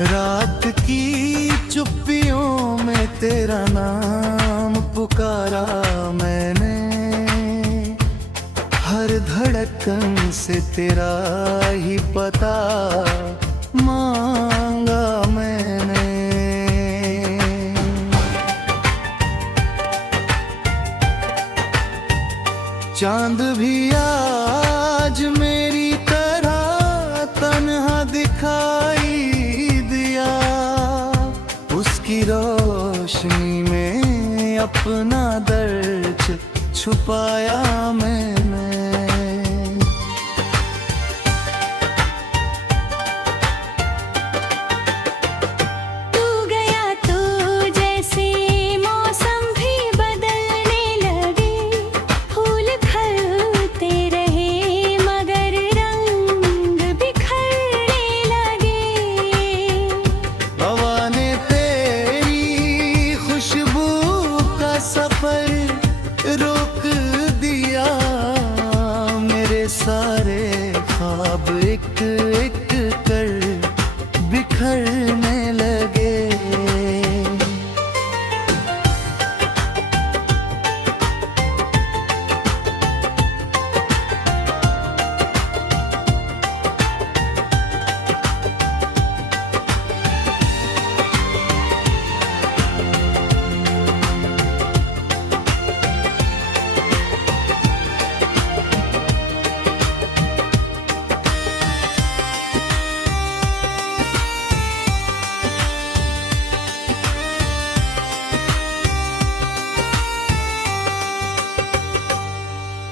रात की चुप्पियों में तेरा नाम पुकारा मैंने, हर धड़कन से तेरा ही पता मांगा मैंने। चांद भी आज मेरी तरह तन्हा दिखाई दिया, उसकी रोशनी में अपना दर्द छुपाया मैंने। तू गया तो जैसे मौसम भी बदलने लगे, फूल खिलते रहे मगर रंग बिखरने लगे। हवा ने तेरी खुशबू का सफर रोक दिया, मेरे सारे ख्वाब एक एक कर बिखरने लगे।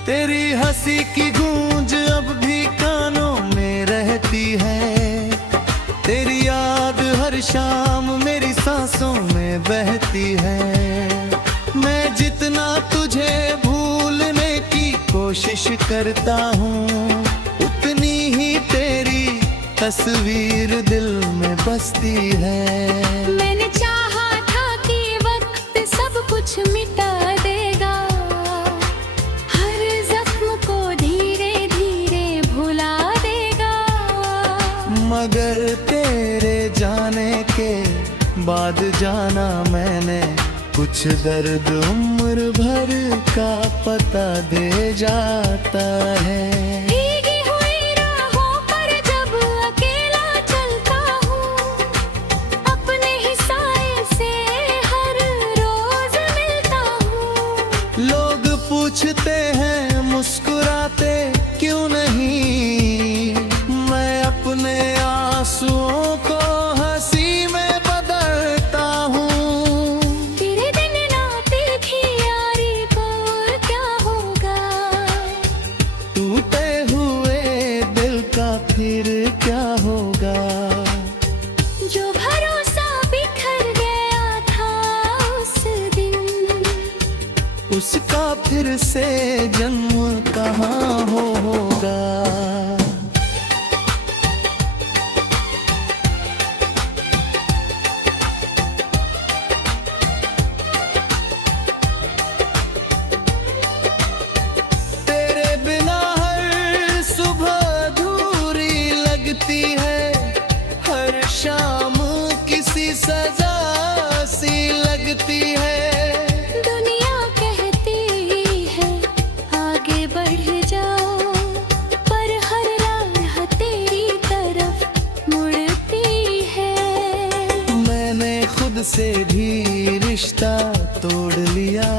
तेरी हंसी की गूंज अब भी कानों में रहती है, तेरी याद हर शाम मेरी सांसों में बहती है। मैं जितना तुझे भूलने की कोशिश करता हूँ, उतनी ही तेरी तस्वीर दिल में बसती है। मैंने चाहा था कि वक्त सब कुछ मिटा देगा, हर जख्म को धीरे धीरे भुला देगा। मगर तेरे जाने के बाद जाना मैंने, कुछ दर्द उम्र भर का पता दे जाता है। भीगी हुई राहों पर जब अकेला चलता हूँ, अपने ही साए से हर रोज मिलता हूँ। लोग पूछते हैं मुस्कुराते क्यों नहीं, मैं अपने आंसुओं को हंसी में बदलता हूँ। तेरे दिन नाते थी यारी को क्या होगा, टूटे हुए दिल का फिर क्या होगा। जो भरोसा बिखर गया था उस दिन, उसका फिर से जन्म कहाँ होगा। तेरे बिना हर सुबह अधूरी लगती है, हर शाम किसी सजा सी लगती है। दुनिया कहती है आगे बढ़ जाओ, पर हर राह तेरी तरफ मुड़ती है। मैंने खुद से भी रिश्ता तोड़ लिया,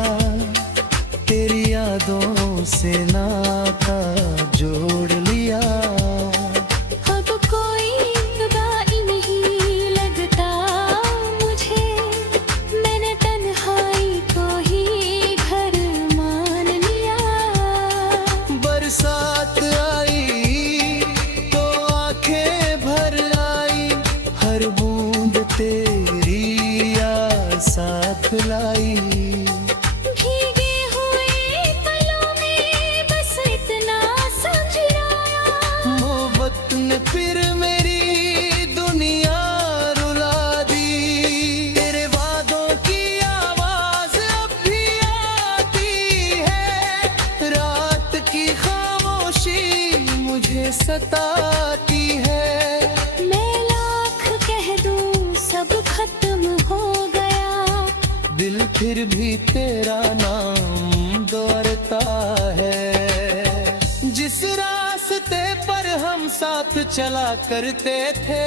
तेरी यादों से नाता जोड़ लिया। अब कोई जुदाई नहीं लगता मुझे, मैंने तन्हाई को ही घर मान लिया। बरसात आई तो आंखें भर आई, हर बूंद तेरी याद साथ लाई। भीगे हुए पलों में बस इतना समझाया, मोहब्बत ने फिर मेरी दुनिया रुला दी। तेरे वादों की आवाज अब भी आती है, रात की खामोशी मुझे सताती है। मैं लाख कह दूं भी तेरा नाम दोहरता है। जिस रास्ते पर हम साथ चला करते थे,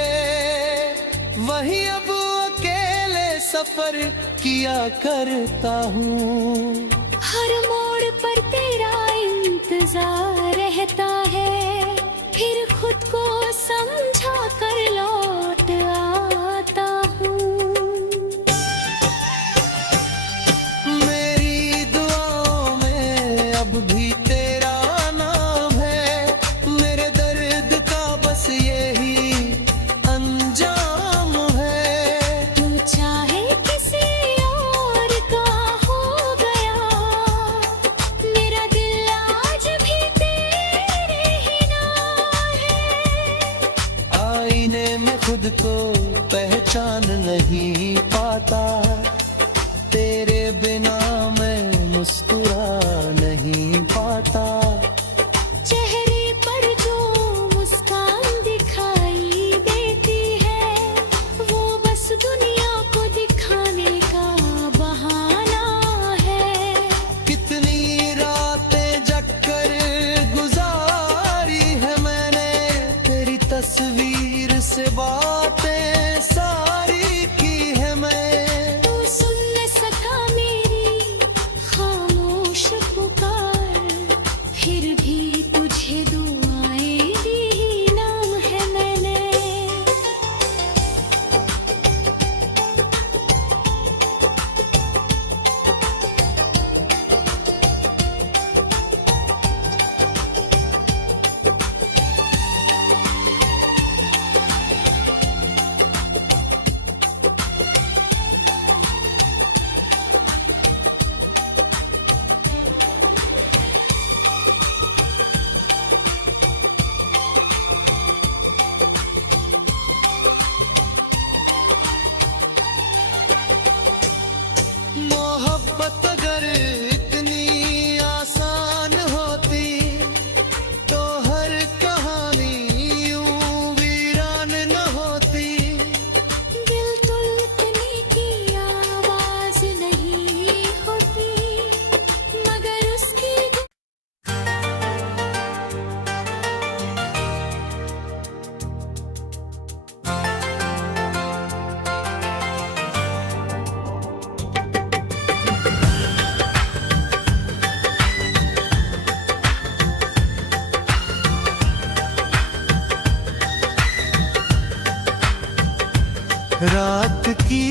वही अब अकेले सफर किया करता हूँ। हर मोड़ पर तेरा इंतजार रहता है, फिर खुद को समझा कर लौट आता हूँ। मेरी दुआओं में अब भी तेरा नाम है, मेरे दर्द का बस यही अंजाम है। तू चाहे किसी और का हो गया, मेरा दिल आज भी तेरे ही नाम है। आईने में खुद को पहचान नहीं पाता, तेरे बिना मैं मुस्कुरा नहीं पाता। चेहरे पर जो मुस्कान दिखाई देती है, वो बस दुनिया को दिखाने का बहाना है। कितनी रातें जगकर गुजारी है मैंने, तेरी तस्वीर से बातें सारी की है मैं। तू सुन न सका मेरी खामोश पुकार, फिर भी तुझे दुआएं दी नाम है मैंने। मोहब्बत अगर इतनी आसान होती, तो हर कहानी यूं वीरान न होती। दिल तुलकने की आवाज नहीं होती, मगर उसकी रात की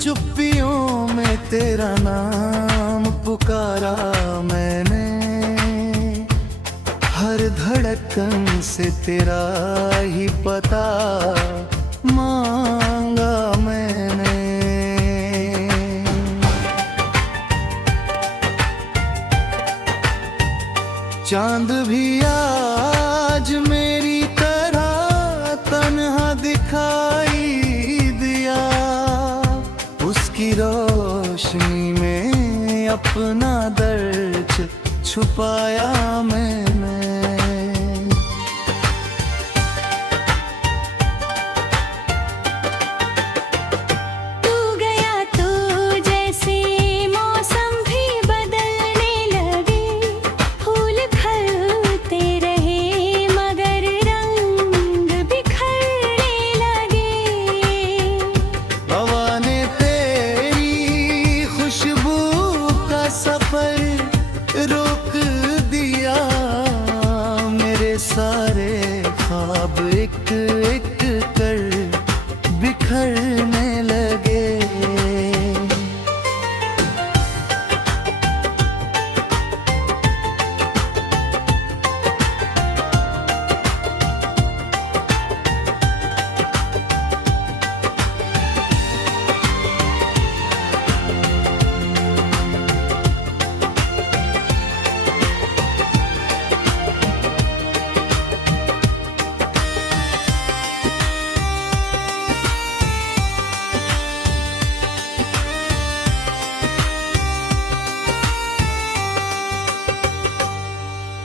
चुप्पियों में तेरा नाम पुकारा मैंने, हर धड़कन से तेरा ही पता मांगा मैंने। चांद भी आज मेरी तरह तन्हा दिखाई दिया, उसकी रोशनी में अपना दर्द छुपाया मैंने। तू गया तो जैसे मौसम भी बदलने लगे, फूल खिलते रहे मगर रंग बिखरने लगे। हवा ने तेरी खुशबू का सफर रोक दिया, मेरे सारे ख्वाब एक एक कर बिखरने लगे।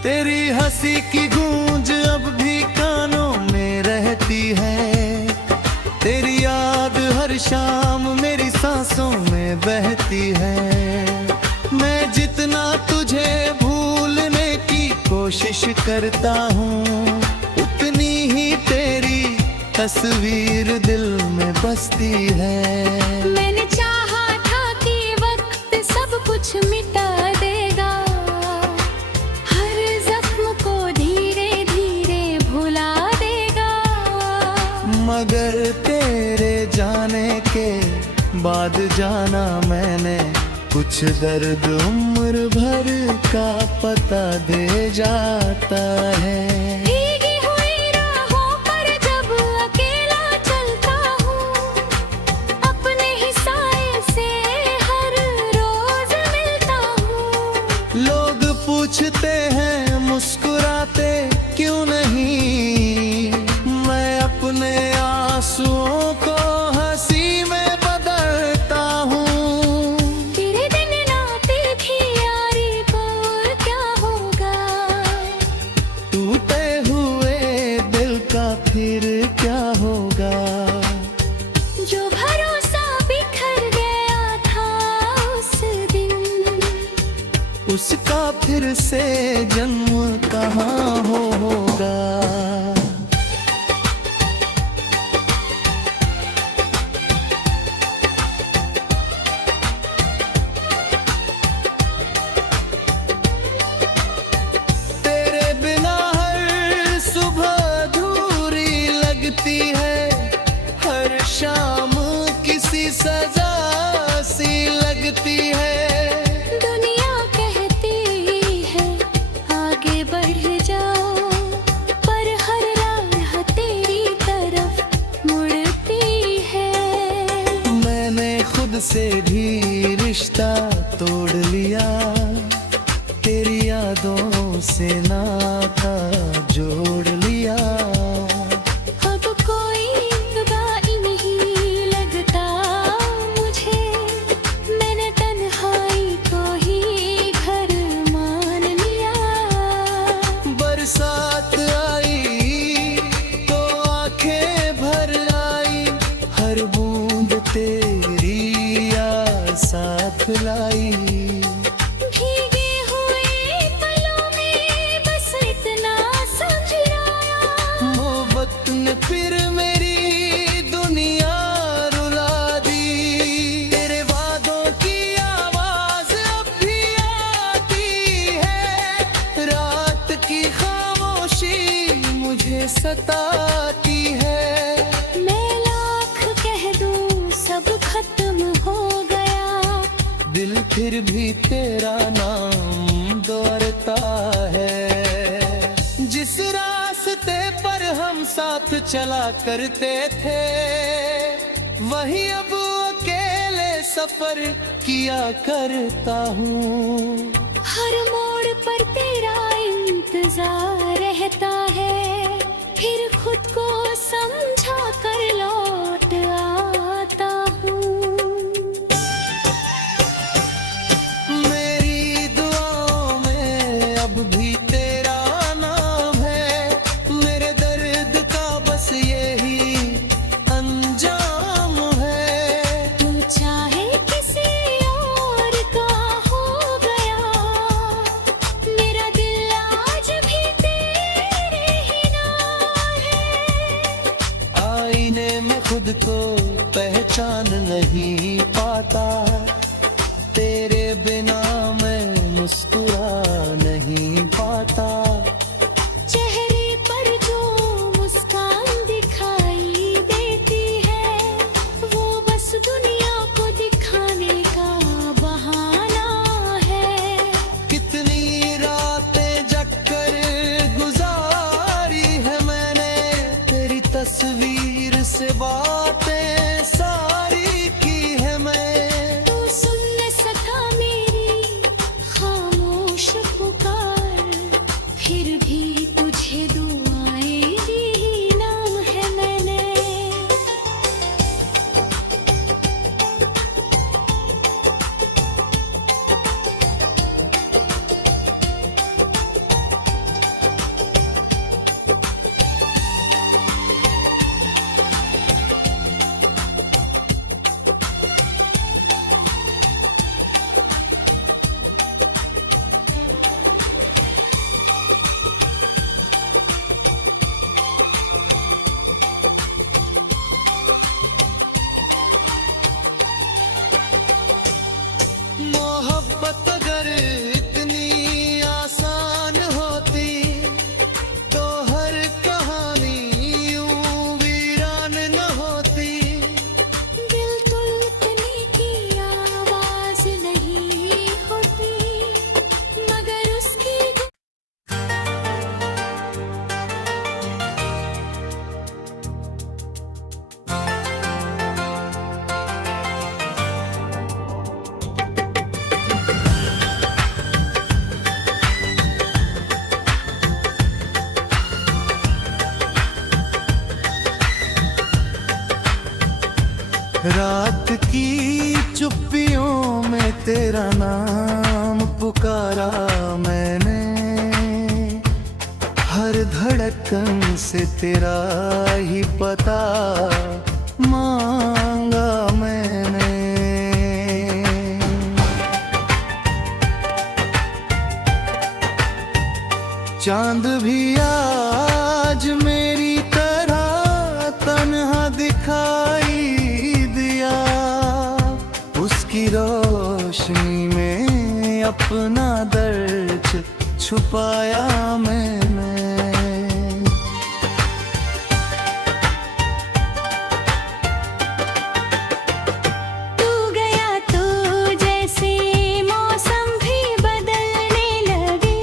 तेरी हंसी की गूंज अब भी कानों में रहती है, तेरी याद हर शाम मेरी सांसों में बहती है। कोशिश करता हूँ उतनी ही तेरी तस्वीर दिल में बसती है। मैंने चाहा था कि वक्त सब कुछ मिटा देगा, हर जख्म को धीरे धीरे भुला देगा। मगर तेरे जाने के बाद जाना मैंने, कुछ दर्द उम्र भर का पता दे जाता है। भीगी हुई राहों पर जब अकेला चलता हूँ, अपने ही साए से हर रोज मिलता हूँ। लोग पूछते हैं मुस्कुराते क्यों नहीं, मैं अपने आंसुओं को हंसी में बदलता हूँ। तेरे दिन नाती थी यारी को और क्या होगा, टूटे हुए दिल का फिर क्या होगा। जो भरोसा बिखर गया था उस दिन, उसका फिर से जन्म कहाँ होगा। तेरे बिना हर सुबह अधूरी लगती है, हर शाम किसी सजा सी लगती है। दुनिया कहती है आगे बढ़ जाओ, पर हर राह तेरी तरफ मुड़ती है। मैंने खुद से भी रिश्ता तोड़ लिया, तेरी यादों से नाता जोड़ लिया। अब कोई जुदाई नहीं लगता मुझे, मैंने तन्हाई को ही घर मान लिया। बरसात आई तो आंखें भर आई, हर बूंद तेरी याद साथ लाई। भीगे हुए पलों में बस इतना समझाया, मोहब्बत ने फिर मेरी दुनिया रुला दी। तेरे वादों की आवाज अब भी आती है, रात की खामोशी मुझे सताती है। मैं लाख कह दूं सब खत्म हो गया, दिल फिर भी तेरा नाम दोहराता है। जिस रास्ते पर हम साथ चला करते थे, वही अब अकेले सफर किया करता हूँ। हर मोड़ पर तेरा इंतजार रहता है, फिर खुद को समझा कर लौट आता हूँ। मेरी दुआओं में अब भी तेरा नाम है, मेरे दर्द का बस यही अंजाम है। तू चाहे किसी और का हो गया, मेरा दिल आज भी तेरे ही नाम है। आईने में खुद को पहचान नहीं पाता, तेरे बिना मैं मुस्कुरा नहीं पाता। चेहरे पर जो मुस्कान दिखाई देती है, वो बस दुनिया को दिखाने का बहाना है। कितनी रातें जगकर गुजारी है मैंने, तेरी तस्वीर से बातें सारी की है। धड़कन से तेरा ही पता मांगा मैंने। चांद भी आज मेरी तरह तन्हा दिखाई दिया, उसकी रोशनी में अपना दर्द छुपाया मैंने। तू गया तो जैसे मौसम भी बदलने लगे,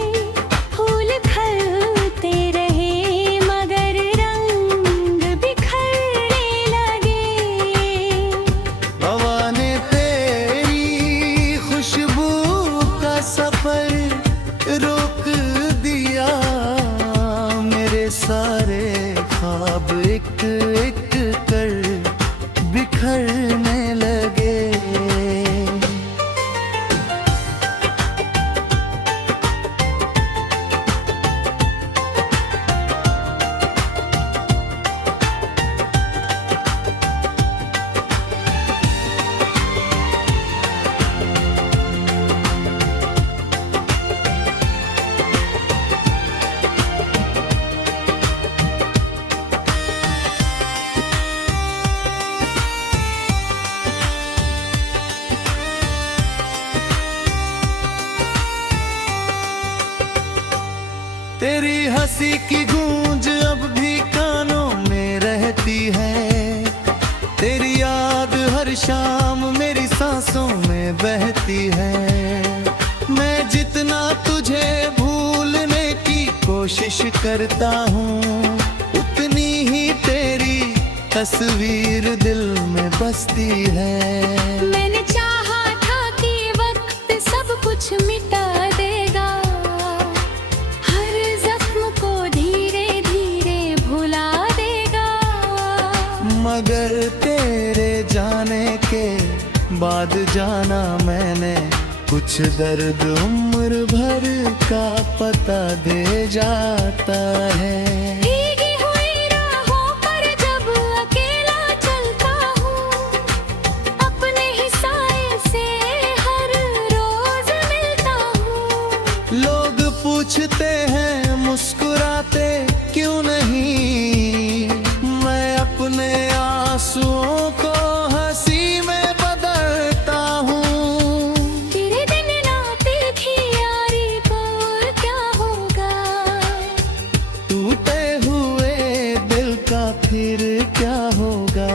फूल खिलते रहे मगर रंग बिखरने लगे। हवा ने तेरी खुशबू का सफर रोक दिया, मेरे सारे ख्वाब एक एक कर बिखरने लगे। तेरी हंसी की गूंज अब भी कानों में रहती है, तेरी याद हर शाम मेरी सांसों में बहती है। मैं जितना तुझे भूलने की कोशिश करता हूँ, उतनी ही तेरी तस्वीर दिल में बसती है। मैंने चाहा था कि वक्त सब कुछ मिटा देगा, हर जख्म को धीरे धीरे भुला देगा। मगर तेरे जाने के बाद जाना मैंने, कुछ दर्द उम्र भर का पता दे जाता है। भीगी हुई राहों पर जब अकेला चलता हूँ, अपने ही साए से हर रोज मिलता हूँ। लोग पूछते हैं मुस्कुराते क्यों नहीं, मैं अपने आंसुओं को हंसी में बदलता हूँ। तेरे दिन नाते थी यारी को और क्या होगा, टूटे हुए दिल का फिर क्या होगा।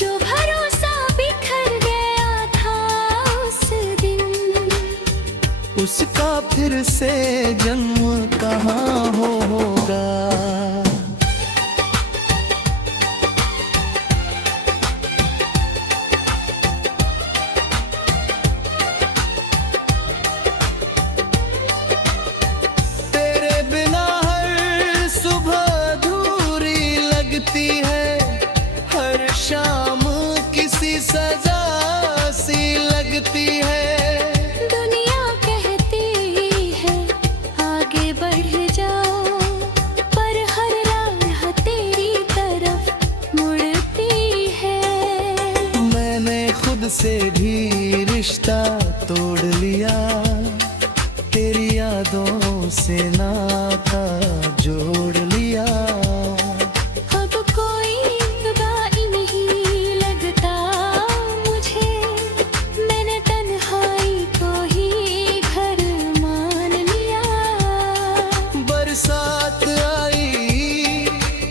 जो भरोसा बिखर गया था उस दिन, उसका फिर से जन्म कहाँ होगा। तेरे बिना हर सुबह अधूरी लगती है, हर शाम किसी सजा सी लगती है। दुनिया कहती है आगे बढ़ जाओ, पर हर राह तेरी तरफ मुड़ती है। मैंने खुद से भी रिश्ता तोड़ लिया, तेरी यादों से नाता जोड़ लिया। अब कोई जुदाई नहीं लगता मुझे, मैंने तन्हाई को ही घर मान लिया। बरसात आई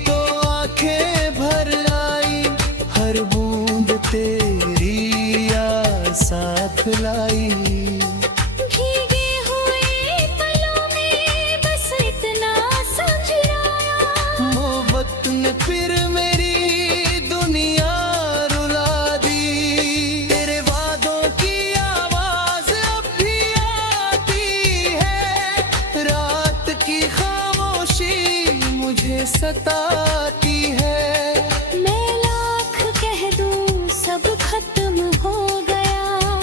तो आंखें भर आई, हर बूंद तेरी याद साथ लाई। भीगे हुए पलों में बस इतना समझाया, मोहब्बत ने फिर मेरी दुनिया रुला दी। तेरे वादों की आवाज अब भी आती है, रात की खामोशी मुझे सताती है। मैं लाख कह दूं सब खत्म हो गया,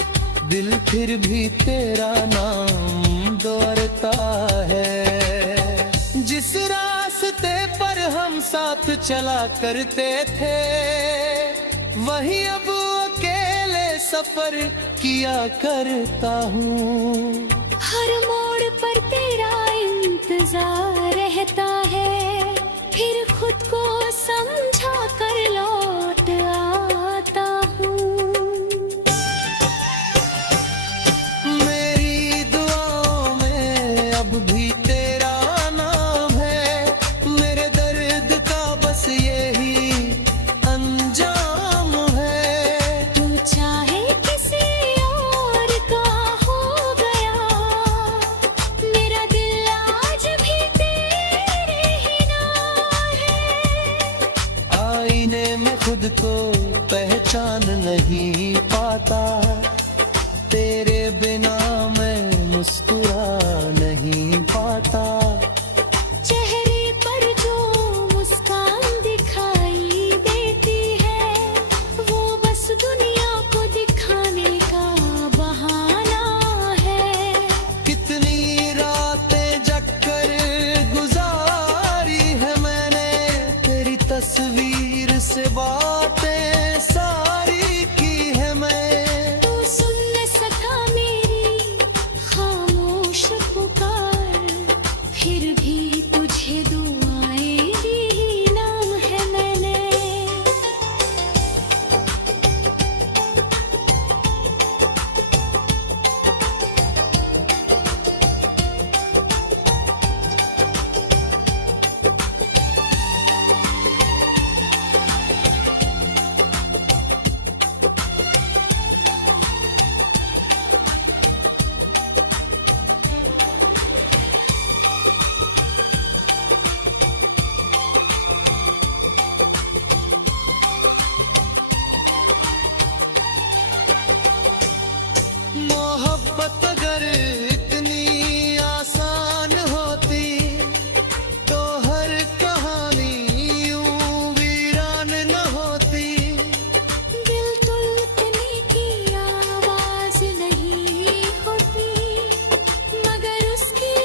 दिल फिर भी तेरा नाम दोहराता है। जिस रात हम साथ चला करते थे, वही अब अकेले सफर किया करता हूँ। हर मोड़ पर तेरा इंतजार रहता है, फिर खुद को समझा कर लौट आता हूँ। मेरी दुआओं में अब भी तेरा नाम है, मेरे दर्द का बस यही अंजाम है। तू चाहे किसी और का हो गया, मेरा दिल आज भी तेरे ही नाम है। आईने में खुद को पहचान नहीं पाता, तेरे बिना मैं मुस्कुरा नहीं पाता। चेहरे पर जो मुस्कान दिखाई देती है, वो बस दुनिया को दिखाने का बहाना है। कितनी रातें जगकर गुजारी है मैंने, तेरी तस्वीर से बातें सारी की है मैं। तू सुन न सका मेरी खामोश पुकार, फिर भी तुझे दुआएं दी नाम है मैंने। मोहब्बत अगर इतनी आसान होती, तो हर कहानी यूं वीरान न होती। दिल टूटने की आवाज नहीं होती, मगर उसकी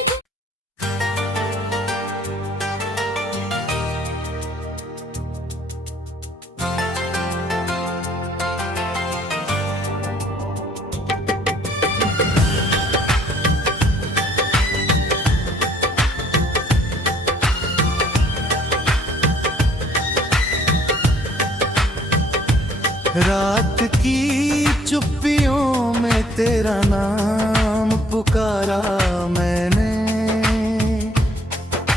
रात की चुप्पियों में तेरा नाम पुकारा मैंने,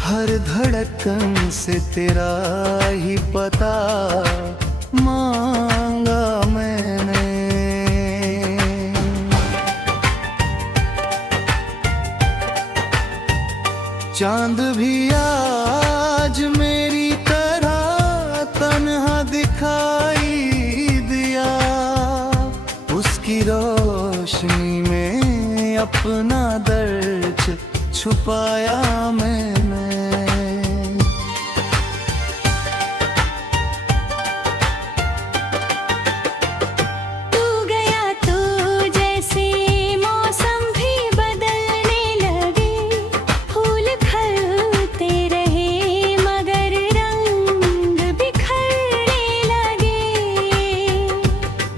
हर धड़कन से तेरा ही पता मांगा मैंने। चांद भी आज मेरी तरह तन्हा दिखाई दिया, उसकी रोशनी में अपना दर्द छुपाया मैंने। तू गया तो जैसे मौसम भी बदलने लगे, फूल खिलते रहे मगर रंग बिखरने लगे।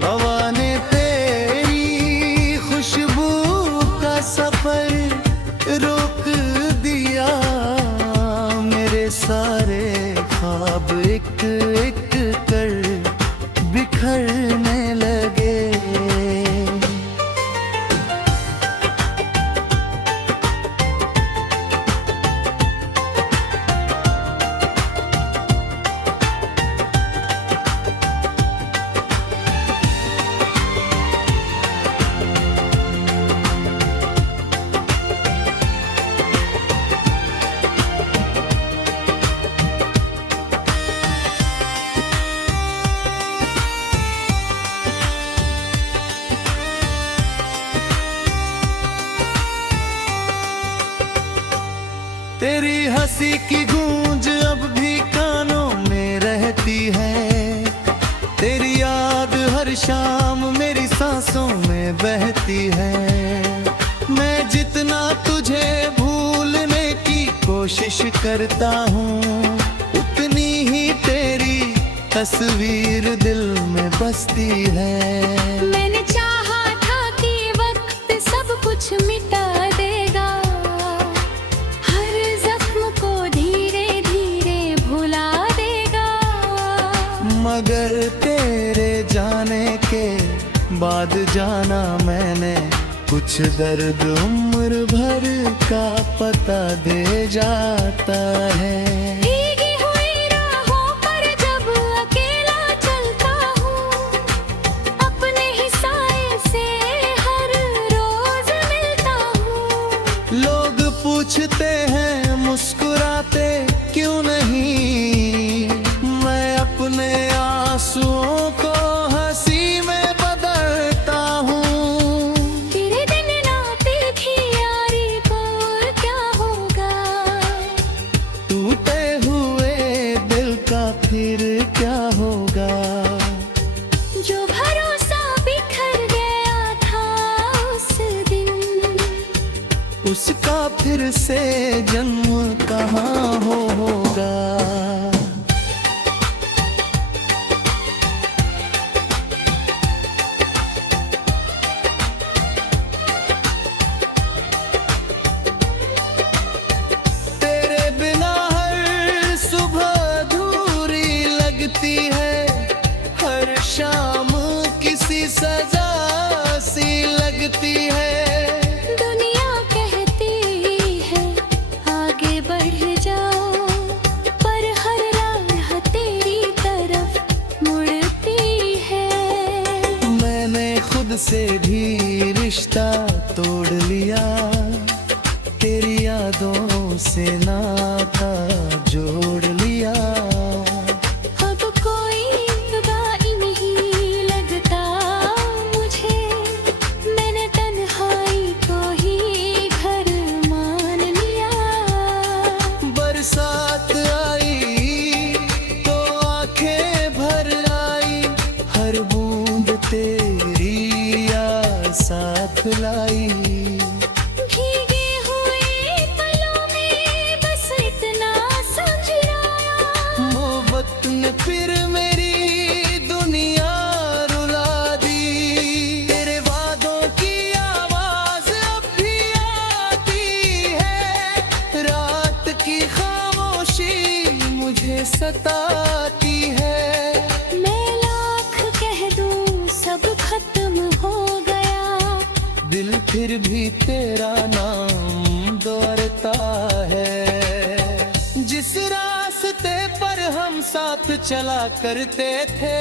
हवा ने तेरी खुशबू का सफर रोक दिया, मेरे सारे ख्वाब एक एक कर बिखरने लगे। तेरी हंसी की गूंज अब भी कानों में रहती है, तेरी याद हर शाम मेरी सांसों में बहती है। मैं जितना तुझे भूलने की कोशिश करता हूँ, उतनी तस्वीर दिल में बसती है। मैंने चाहा था कि वक्त सब कुछ मिटा देगा, हर जख्म को धीरे धीरे भुला देगा। मगर तेरे जाने के बाद जाना मैंने, कुछ दर्द उम्र भर का पता दे जाता है। भीगी हुई राहों पर जब अकेला चलता हूँ, अपने ही साए से हर रोज मिलता हूँ। लोग पूछते हैं मुस्कुराते क्यों नहीं, मैं अपने आंसुओं को हंसी में बदलता हूँ। तेरे दिन नाते थी यारी को क्या होगा, टूटे हुए दिल का फिर क्या होगा। जो भरोसा बिखर गया था उस दिन, उसका फिर से जन्म कहाँ होगा। तेरे बिना हर सुबह अधूरी लगती है, हर शाम किसी सजा सी लगती है। दुनिया कहती है आगे बढ़ जाओ, पर हर राह तेरी तरफ मुड़ती है। मैंने खुद से भी रिश्ता तोड़ लिया, तेरी यादों से नाता जोड़ लिया। अब कोई दवाई नहीं लगता मुझे, मैंने तन्हाई को ही घर मान लिया। बरसात आई तो आंखें भर आई, हर बूंद तेरी याद साथ लाई। भीगे हुए पलों में बस इतना समझाया, मोहब्बत ने फिर मेरी दुनिया रुला दी। तेरे वादों की आवाज अब भी आती है, रात की खामोशी मुझे सताती है। मैं लाख कह दूं सब खत्म हो गया, दिल फिर भी तेरा नाम दोहराता है। जिस रास्ते पर हम साथ चला करते थे,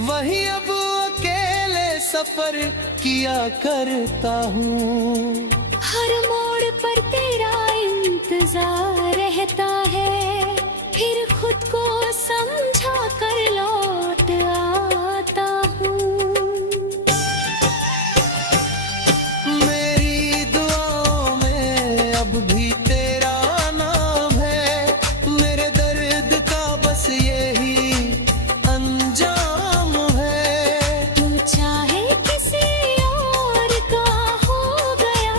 वही अब अकेले सफर किया करता हूँ। हर मोड़ पर तेरा इंतजार रहता है, फिर खुद को समझा कर लौट आता हूँ। मेरी दुआओं में अब भी तेरा नाम है, मेरे दर्द का बस यही अंजाम है। तू चाहे किसी और का हो गया,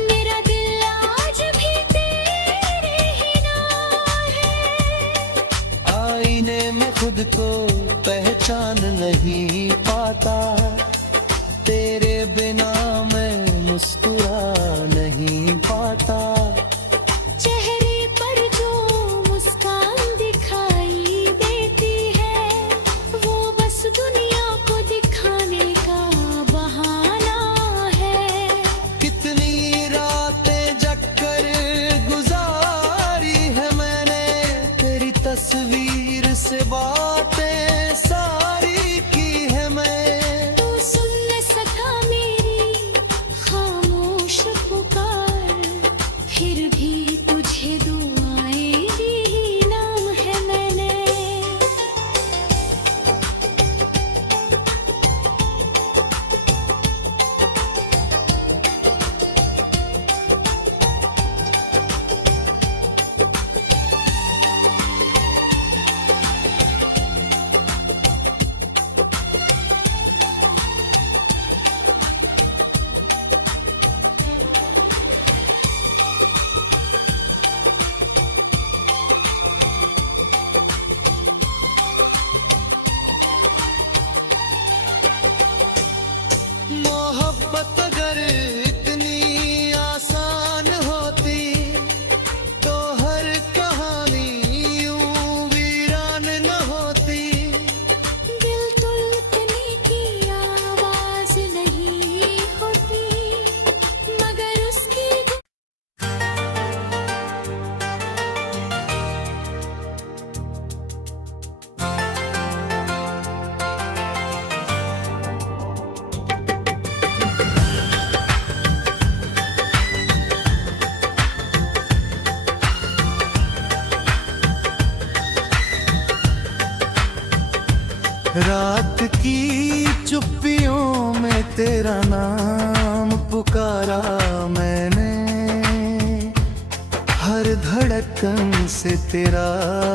मेरा दिल आज भी तेरे ही नाम है। आईने में खुद को पहचान नहीं पाता, तेरे बिना मैं मुस्कुरा नहीं पाता। चेहरे पर जो मुस्कान दिखाई देती है, वो बस दुनिया को दिखाने का बहाना है। कितनी रातें जगकर गुजारी है मैंने, तेरी तस्वीर से बातें सारी की है मैं। धड़कन से तेरा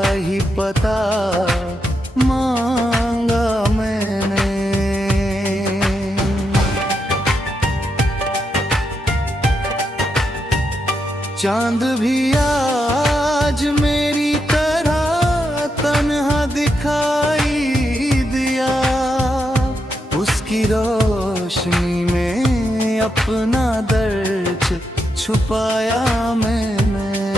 ही पता मांगा मैंने। चांद भी आज मेरी तरह तन्हा दिखाई दिया, उसकी रोशनी में अपना दर्द छुपाया मैंने।